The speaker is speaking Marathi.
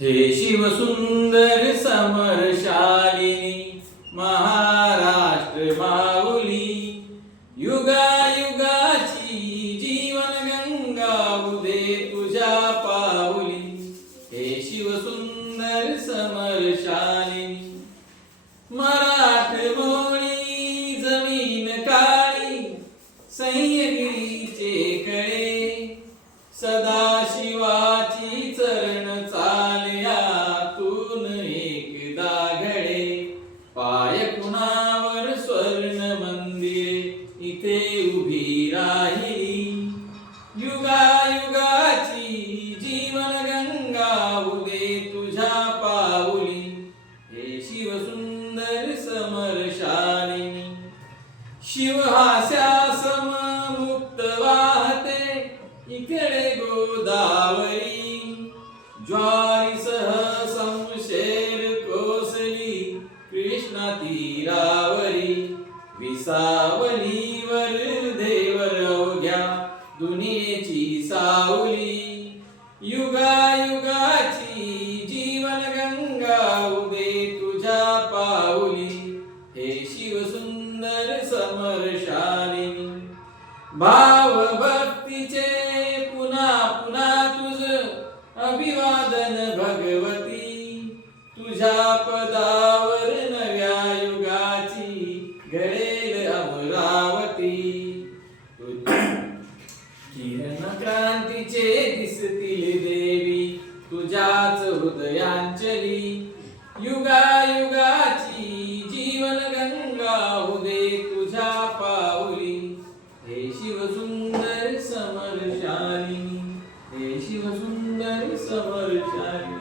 हे शिवसुंदर समरशालिनी महाराष्ट्र माऊली, युगायुगाची जीवन गंगा उदे तुझ्या पाऊली. हे शिवसुंदर समरशालिनी मराठमोळी जमीन काळी सह्याद्रीचे कळे, सदाशिवाची चरण चालयातून एकदा घडे. पाय कुणावर स्वर्ण मंदिरे इथे उभी राहिली, युगायुगाची जीवन गंगा उदे तुझ्या पाऊली. हे शिवसुंदर समरशालिनी शिवहास्यासम मुक्त वाहते इकडे गोदावरी, ज्वारीसह समशेर कोसली कृष्णा तीरावरी. विसावलीवर देवर अवघ्या दुनियेची सावली, युगायुगाची जीवन गंगा उदे तुझ्या पाऊली. हे शिवसुंदर समरशालिनी भाव भक्तीचे पुन्हा पुन्हा तुझ अभिवादन भगवती, तुझ्या पदावर नव्या युगाची घडेल अमरावती. किरण क्रांतीचे दिसतील देवी तुझ्याच हृदयांचली, युगायुगाची जीवन गंगा उदे तुझ्या पाऊली. हे शिवसुंदर समरशालिनी, हे शिवसुंदर समरशालिनी.